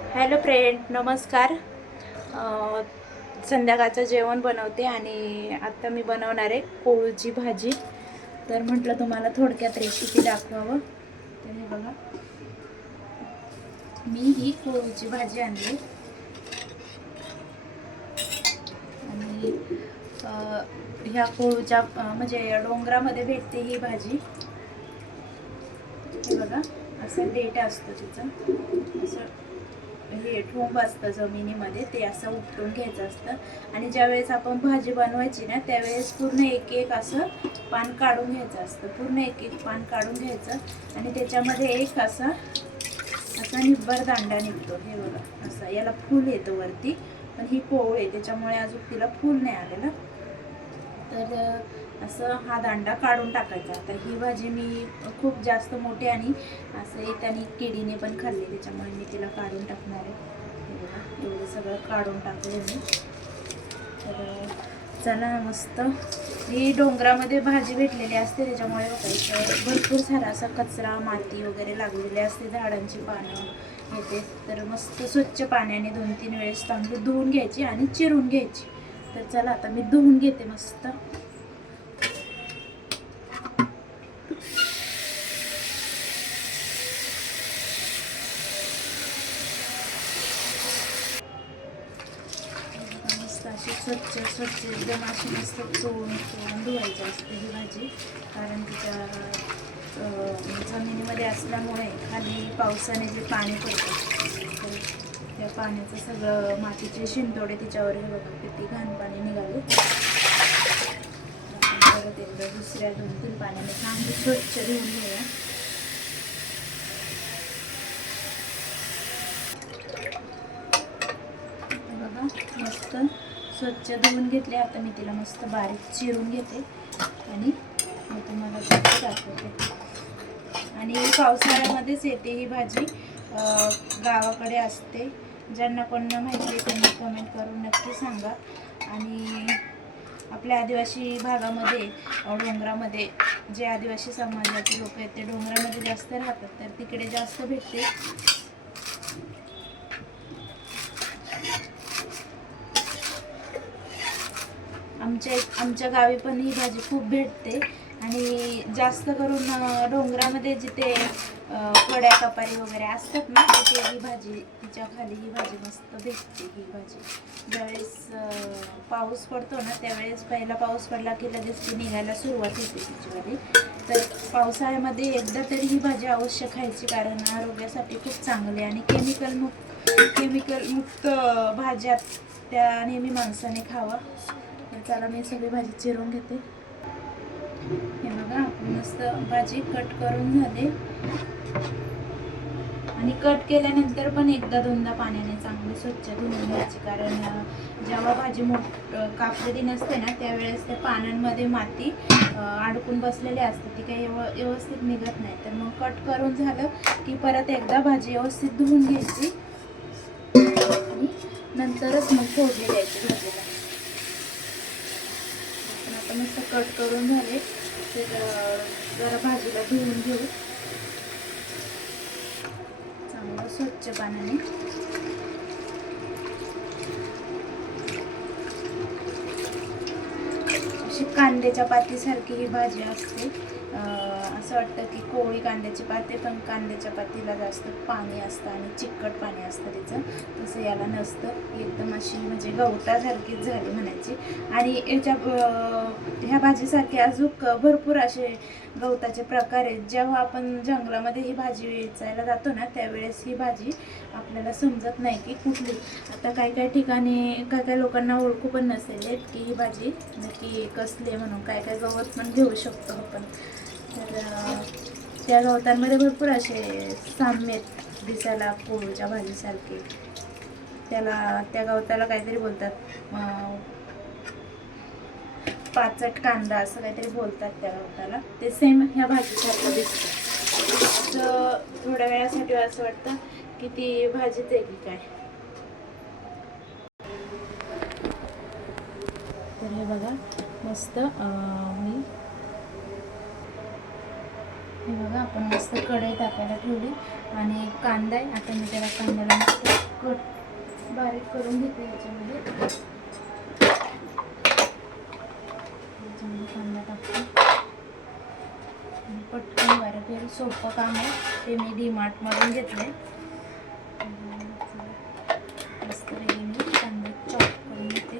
Hello friend, नमस्कार. संध्याकाळचं जेवण बनवते आणि आता मी बनवणार आहे कोळूची भाजी. तर म्हटलं तुम्हाला थोडक्यात रेसिपी दाखवावं. तर हे बघा, मी ही कोळूची भाजी आणली आणि ह्या कोळूच्या म्हणजे डोंगरामध्ये भेटते ही भाजी. हे बघा, असं देठ असतं तिचं, असं हे ठोंब असतं जमिनीमध्ये, ते असं उपटून घ्यायचं असतं. आणि ज्यावेळेस आपण भाजी बनवायची ना त्यावेळेस पूर्ण एक एक असं पान काढून घ्यायचं असतं. पूर्ण एक एक पान काढून घ्यायचं आणि त्याच्यामध्ये एक असा निब्बर दांडा निघतो. हे बघा, असं याला फूल येतं वरती, पण ही कोवळ आहे त्याच्यामुळे अजून तिला फूल नाही आलेलं. तर असं हा दांडा काढून टाकायचा. आता ही भाजी मी खूप जास्त मोठी आणि असं येतानी किडीने पण खाल्ली, त्याच्यामुळे मी तिला काढून टाकणार आहे. एवढं सगळं काढून टाकले मी. तर चला, मस्त ही डोंगरामध्ये भाजी भेटलेली असते त्याच्यामुळे भरपूर सारा असा कचरा माती वगैरे लागलेली असते, झाडांची पानं येते. तर मस्त स्वच्छ पाण्याने 2-3 वेळेस चांगली धुवून घ्यायची आणि चिरून घ्यायची. तर चला, आता मी धुवून घेते मस्त. मस्त अशी स्वच्छ एकदम अशी मस्त चोळून धुवायची असते ही भाजी. कारण तिच्या जमिनीमध्ये असल्यामुळे खाली पावसाने जे पाणी पडतं तर त्या पाण्याचं सगळं मातीचे शिंतोडे तिच्यावर हे बघा किती घाण पाणी निघाले. परत एकदा दुसऱ्या 2-3 पाण्याने चांगली स्वच्छ धुवून घेऊया. बघा, मस्त स्वच्छ धुवून घेतले. आता मी तिला मस्त बारीक चिरून घेते आणि मी तुम्हाला दाखवते. आणि पावसाळ्यामध्येच येते ही भाजी, गावाकडे असते. ज्यांना कोणाला माहिती आहे त्यांनी कमेंट करून नक्की सांगा. आणि आपल्या आदिवासी भागामध्ये डोंगरामध्ये जे आदिवासी समाजाचे लोक आहेत ते डोंगरामध्ये जास्त राहतात, तर तिकडे जास्त भेटते. आमच्या गावी पण ही भाजी खूप भेटते. आणि जास्त करून डोंगरामध्ये जिथे कड्या कपारी वगैरे असतात ना तिथे ही भाजी, तिच्या खाली ही भाजी मस्त भेटते. ही भाजी ज्यावेळेस पाऊस पडतो ना त्यावेळेस, पहिला पाऊस पडला की लगेच ती निघायला सुरुवात होते तिच्यामध्ये. तर पावसाळ्यामध्ये एकदा तरी ही भाजी अवश्य खायची, कारण आरोग्यासाठी खूप चांगली आणि केमिकल मुक्त भाज्या त्या नेहमी माणसाने खावा. तर चला, मी सगळी भाजी चिरून घेते. हे बघा, आपण मस्त भाजी कट करून झाले. आणि कट केल्यानंतर पण एकदा 2दा पाण्याने चांगली स्वच्छ धुवून घ्यायची, कारण जेव्हा भाजी कापलेली नसते ना त्यावेळेस त्या पानांमध्ये माती अडकून बसलेली असते, ती काही व्यवस्थित निघत नाही. तर मग कट करून झालं की परत एकदा भाजी व्यवस्थित धुवून घ्यायची आणि नंतरच मग फोडणी द्यायची भाजीला. आता मस्त कट करून झाले, तर जरा भाजीला धुवून घेऊ चांगलं स्वच्छ पाण्याने. अशी कांद्याच्या पातीसारखी ही भाजी असते. असं वाटतं की कोवळी कांद्याची पाती, पण कांद्याच्या पातीला जास्त पाणी असतं आणि चिकट पाणी असतं तिचं. तसं याला नसतं, एकदम अशी म्हणजे गवतासारखीच झाली म्हणायची. आणि ह्या भाजीसारखे अजून भरपूर असे गवताचे प्रकार आहेत. जेव्हा आपण जंगलामध्ये ही भाजी वेचायला जातो ना त्यावेळेस ही भाजी आपल्याला समजत नाही की कुठली. आता काही ठिकाणी काही लोकांना ओळखू पण नसेल की ही भाजी नक्की कसली म्हणून. काय गवत पण घेऊ शकतो आपण. तर त्या गवतांमध्ये भरपूर असे साम्य दिसायला कोळूच्या भाजीसारखे. त्या गवताला काहीतरी बोलतात, पाचट कांदा असं काहीतरी बोलतात त्या गवताला. ते सेम ह्या भाजीसारखं दिसतं. तर थोड्या वेळासाठी असं वाटतं की ती भाजीच आहे की काय. तर हे बघा, मस्त हे बघा, आपण मस्त कढई टाकायला ठेवली आणि कांदा आहे. आता मी त्याला कांद्याला मस्त बारीक करून घेते याच्यामध्ये कांदा टाकते. पटकन बारीक सोपं काम आहे ते. मी DMart मधून घेतले. मस्त मी कांदा चॉप करून घेते.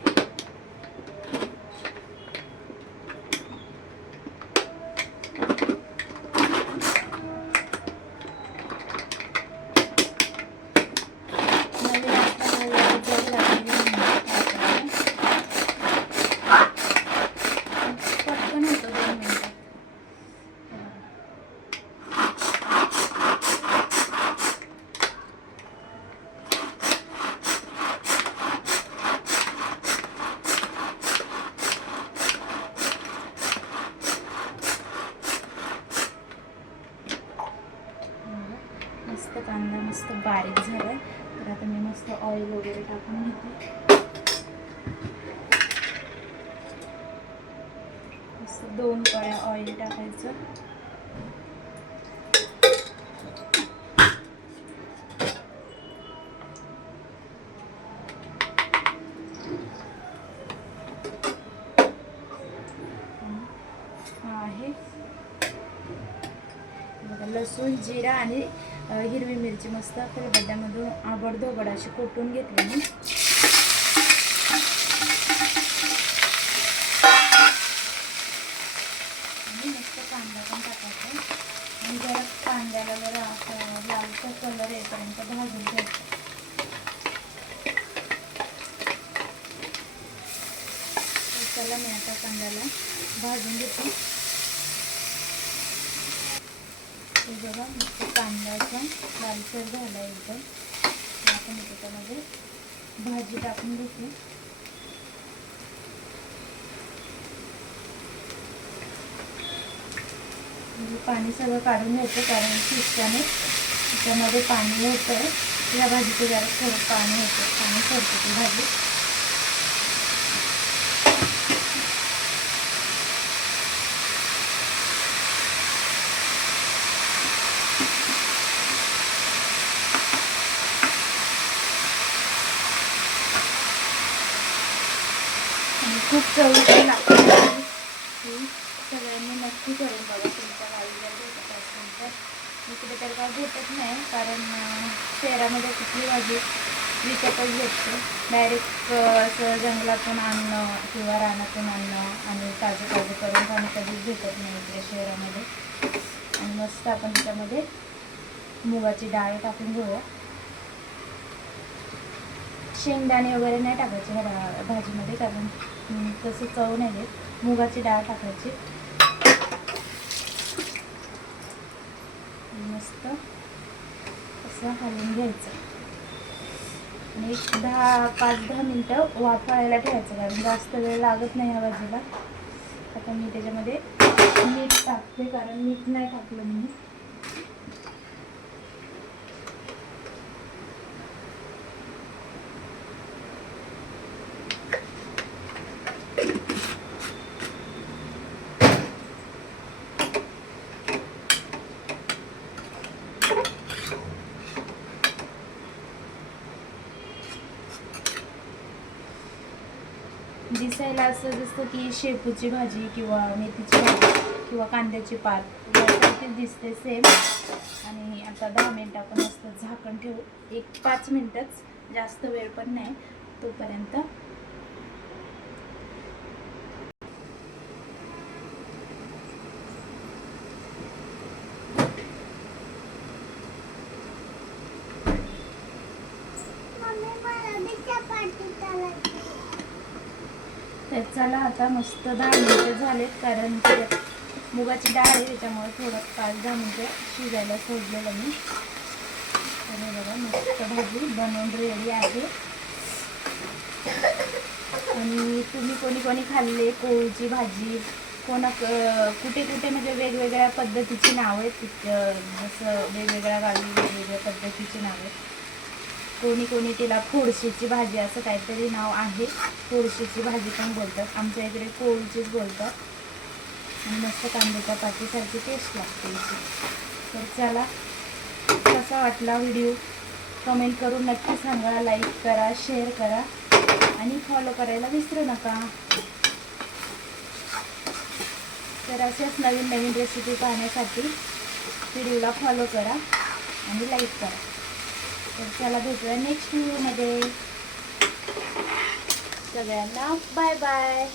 मस्त कांदा मस्त बारीक झाला. तर आता मी मस्त ऑइल वगैरे टाकून घेते. मस्त 2 पळ्या ऑइल टाकायचं. आहे लसूण, जिरा आणि हिरवी मिरची मस्त खलबत्त्यामधून आबडधोबड अशी कुटून घेतली मी. आणि मस्त कांदा पण टाकायचा आणि जरा कांद्याला जरा असं लालसर कलर येईपर्यंत भाजून घ्यायचं. चला मी आता कांद्याला भाजून घेते. बघा मस्त कांदा असा लालसर झाला एकदम. आपण त्याच्यामध्ये भाजी टाकून घेते. पाणी सगळं काढून घ्यायचं कारण शिजताने त्याच्यामध्ये पाणी होतं. या भाजीचं जरा थोडं पाणी होतं, पाणी सोडते ती भाजी. खूप चविष्ट लागते. सगळ्यांनी नक्की करून बघा. तुमच्या गावी जर भेटत असेल तर. इकडे तर काय भेटत नाही कारण शहरामध्ये कुठली भाजी विकतच भेटते. डायरेक्ट असं जंगलातून आणणं किंवा रानातून आणणं आणि ताजं करून खाणं कधीच भेटत नाही इकडे शहरामध्ये. आणि मस्त आपण त्याच्यामध्ये मुगाची डाळ टाकून घेऊया. शेंगदाणे वगैरे नाही टाकायचे ह्या भाजीमध्ये कारण तसं चव नाही देत. मुगाची डाळ टाकायची. मस्त असं हलवून घ्यायचं आणि 5-10 मिनटं वाफायला ठेवायचं कारण जास्त वेळ लागत नाही या भाजीला. आता मी त्याच्यामध्ये मीठ टाकते कारण मीठ नाही टाकलं मी. दिसायला असं जसं की शेपूची भाजी किंवा मेथीची भाजी किंवा कांद्याची पात यासारखीच दिसते सेम. आणि आता 10 मिनिट आपण मस्त झाकण ठेवू. 1-5 मिनिटच, जास्त वेळ पण नाही. तोपर्यंत तर चला आता मस्त 10 मिनिटं झालेत कारण मुगाची डाळ आहे त्याच्यामुळे थोडं 5-10 मिनिटं शिजायला सोडलेलं मी. तर हे बघा मस्त भाजी बनवून रेडी आहे. आणि तुम्ही कोणी खाल्ले कोळीची भाजी कुठे म्हणजे वेगवेगळ्या पद्धतीची नावं आहेत. जसं वेगवेगळ्या गावी वेगवेगळ्या पद्धतीची नावं आहेत. कोणी तिला फोडशीची भाजी असं काहीतरी नाव आहे. फोडशीची भाजी पण बोलतात. आमच्या इकडे कोळीचीच बोलतात. आणि मस्त कांद्याच्या पातीसारखी टेस्ट लागते. तर चला कसा वाटला व्हिडिओ कमेंट करून नक्की सांगा, लाईक करा, शेअर करा आणि फॉलो करायला विसरू नका. तर अशाच नवीन नवीन रेसिपी पाहण्यासाठी व्हिडिओला फॉलो करा आणि लाईक करा. तर चला भेटूया नेक्स्ट व्हिडिओमध्ये. सगळ्यांना बाय बाय.